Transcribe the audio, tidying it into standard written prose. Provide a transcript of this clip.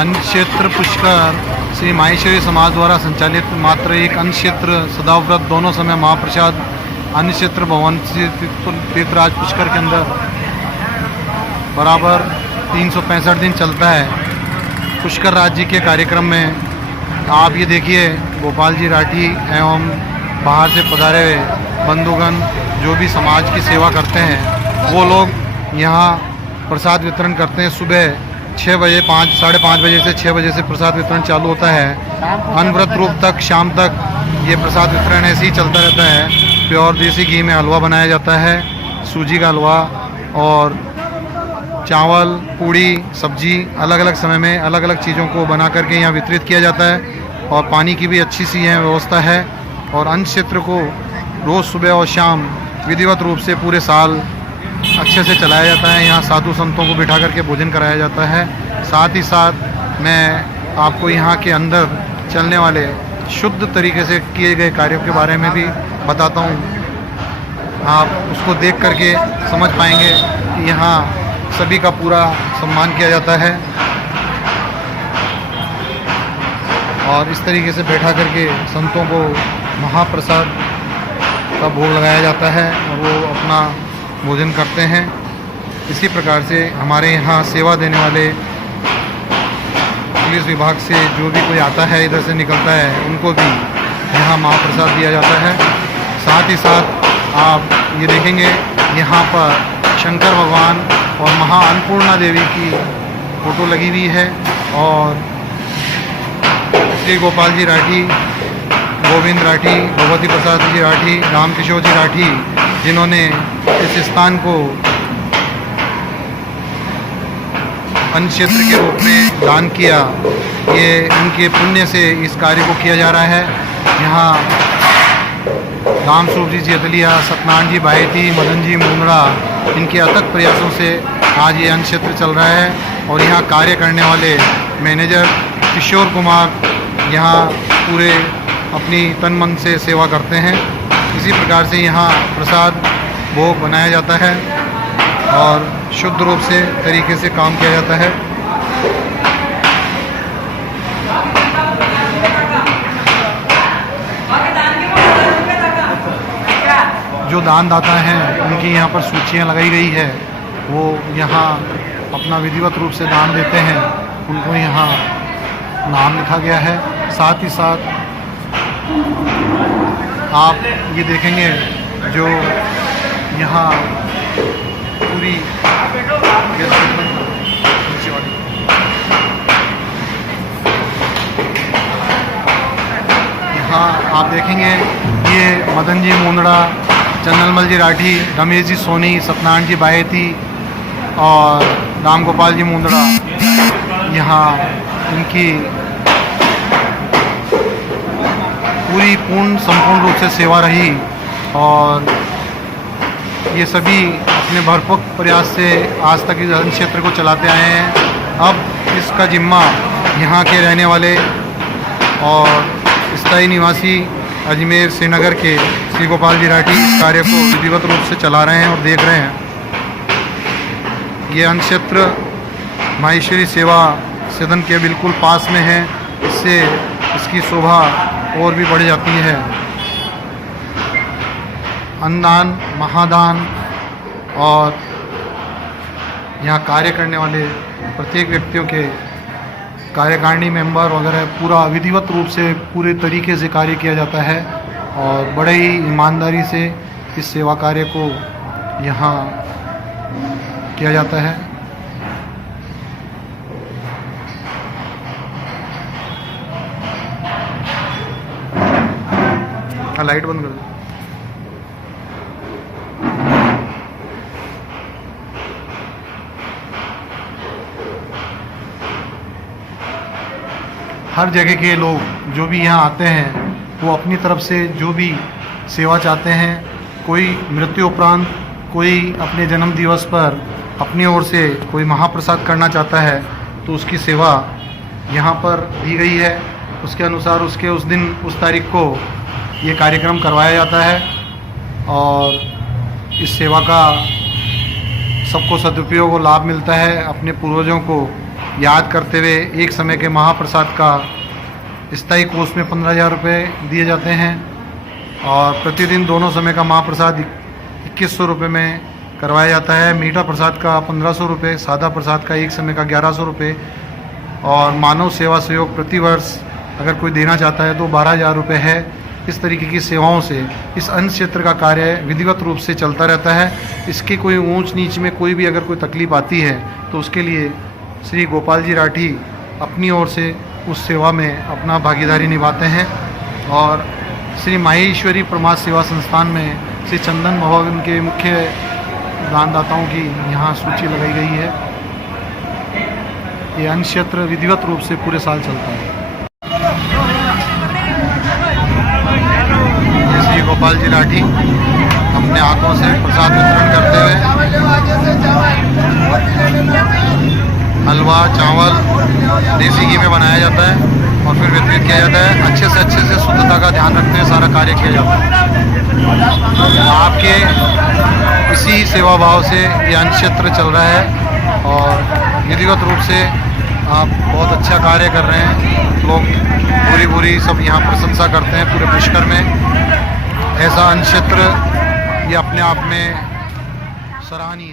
अन्न क्षेत्र पुष्कर श्री माहेश्वरी समाज द्वारा संचालित मात्र एक अन्न क्षेत्र सदाव्रत दोनों समय महाप्रसाद अन्न क्षेत्र भवन तीर्थराज पुष्कर के अंदर बराबर 365 दिन चलता है। पुष्कर राज्य के कार्यक्रम में आप ये देखिए गोपाल जी राठी एवं बाहर से पधारे हुए बंधुगण जो भी समाज की सेवा करते हैं वो लोग यहाँ प्रसाद वितरण करते हैं। सुबह 6 बजे 5-5:30 बजे से 6 बजे से प्रसाद वितरण चालू होता है। अनवरत रूप तक शाम तक ये प्रसाद वितरण ऐसे ही चलता रहता है। प्योर देसी घी में हलवा बनाया जाता है, सूजी का हलवा और चावल पूड़ी सब्जी अलग अलग समय में अलग अलग चीज़ों को बना करके यहाँ वितरित किया जाता है। और पानी की भी अच्छी सी यहाँ व्यवस्था है। और अन्न क्षेत्र को रोज़ सुबह और शाम विधिवत रूप से पूरे साल अच्छे से चलाया जाता है। यहाँ साधु संतों को बिठा करके भोजन कराया जाता है। साथ ही साथ मैं आपको यहाँ के अंदर चलने वाले शुद्ध तरीके से किए गए कार्यों के बारे में भी बताता हूँ। आप उसको देख करके समझ पाएंगे कि यहाँ सभी का पूरा सम्मान किया जाता है। और इस तरीके से बैठा करके संतों को महाप्रसाद का भोग लगाया जाता है और वो अपना भोजन करते हैं। इसी प्रकार से हमारे यहाँ सेवा देने वाले पुलिस विभाग से जो भी कोई आता है इधर से निकलता है उनको भी यहाँ महाप्रसाद दिया जाता है। साथ ही साथ आप ये देखेंगे यहाँ पर शंकर भगवान और महा अन्नपूर्णा देवी की फ़ोटो लगी हुई है। और श्री गोपाल जी राठी, गोविंद राठी, भगवती प्रसाद जी राठी, राम किशोर जी राठी जिन्होंने इस स्थान को अन्न क्षेत्र के रूप में दान किया, ये उनके पुण्य से इस कार्य को किया जा रहा है। यहाँ राम स्वरूप जी जेतलिया, सत्यनारायण जी बाहेती, मदन जी मुंदड़ा इनके अथक प्रयासों से आज ये अन्न क्षेत्र चल रहा है। और यहाँ कार्य करने वाले मैनेजर किशोर कुमार यहाँ पूरे अपनी तन मन से सेवा करते हैं। इसी प्रकार से यहाँ प्रसाद भोग बनाया जाता है और शुद्ध रूप से तरीके से काम किया जाता है। जो दानदाता हैं उनकी यहाँ पर सूचियाँ लगाई गई है, वो यहाँ अपना विधिवत रूप से दान देते हैं, उनको यहाँ नाम लिखा गया है। साथ ही साथ आप ये देखेंगे जो यहाँ पूरी यहाँ आप देखेंगे ये मदन जी मुंदड़ा, चंदनमल जी राठी, रमेश जी सोनी, सत्यनारायण जी बाहेती और राम गोपाल जी मुंदड़ा, यहाँ इनकी पूरी संपूर्ण रूप से सेवा रही। और ये सभी अपने भरपूर प्रयास से आज तक इस अन्न क्षेत्र को चलाते आए हैं। अब इसका जिम्मा यहाँ के रहने वाले और स्थायी निवासी अजमेर श्रीनगर के श्री गोपाल जी राठी इस कार्य को विधिवत रूप से चला रहे हैं और देख रहे हैं। ये अन्न क्षेत्र माहेश्वरी सेवा सदन के बिल्कुल पास में है, इससे इसकी शोभा और भी बढ़ जाती है। अन्नदान, महादान और यहाँ कार्य करने वाले प्रत्येक व्यक्तियों के कार्यकारिणी मेंबर वगैरह पूरा विधिवत रूप से पूरे तरीके से कार्य किया जाता है और बड़े ही ईमानदारी से इस सेवा कार्य को यहाँ किया जाता है। लाइट बंद कर दो। हर जगह के लोग जो भी यहाँ आते हैं वो अपनी तरफ से जो भी सेवा चाहते हैं, कोई मृत्यु उपरांत, कोई अपने जन्म दिवस पर अपनी ओर से कोई महाप्रसाद करना चाहता है तो उसकी सेवा यहाँ पर दी गई है। उसके अनुसार उसके उस दिन उस तारीख को ये कार्यक्रम करवाया जाता है और इस सेवा का सबको सदुपयोग और लाभ मिलता है। अपने पूर्वजों को याद करते हुए एक समय के महाप्रसाद का स्थायी कोष में 15,000 रुपये दिए जाते हैं और प्रतिदिन दोनों समय का महाप्रसाद 2100 रुपये में करवाया जाता है। मीठा प्रसाद का 1500 रुपये, सादा प्रसाद का एक समय का 1100 रुपये और मानव सेवा सहयोग प्रति वर्ष अगर कोई देना चाहता है तो 12,000 रुपये है। इस तरीके की सेवाओं से इस अन्न क्षेत्र का कार्य विधिवत रूप से चलता रहता है। इसके कोई ऊंच नीच में कोई भी अगर कोई तकलीफ आती है तो उसके लिए श्री गोपाल जी राठी अपनी ओर से उस सेवा में अपना भागीदारी निभाते हैं और श्री माहेश्वरी प्रमाद सेवा संस्थान में श्री चंदन भवन के मुख्य दानदाताओं की यहाँ सूची लगाई गई है। ये अन्न क्षेत्र विधिवत रूप से पूरे साल चलता है। ये श्री गोपाल जी राठी अपने हाथों से प्रसाद वितरण करते हुए हलवा चावल देसी घी में बनाया जाता है और फिर वितरित किया जाता है। अच्छे से शुद्धता का ध्यान रखते हुए सारा कार्य किया जाता है। आपके इसी सेवा भाव से ये अन्न क्षेत्र चल रहा है और विधिवत रूप से आप बहुत अच्छा कार्य कर रहे हैं। लोग पूरी सब यहाँ प्रशंसा करते हैं पूरे पुष्कर में। ऐसा अन्न क्षेत्र ये अपने आप में सराहनीय है।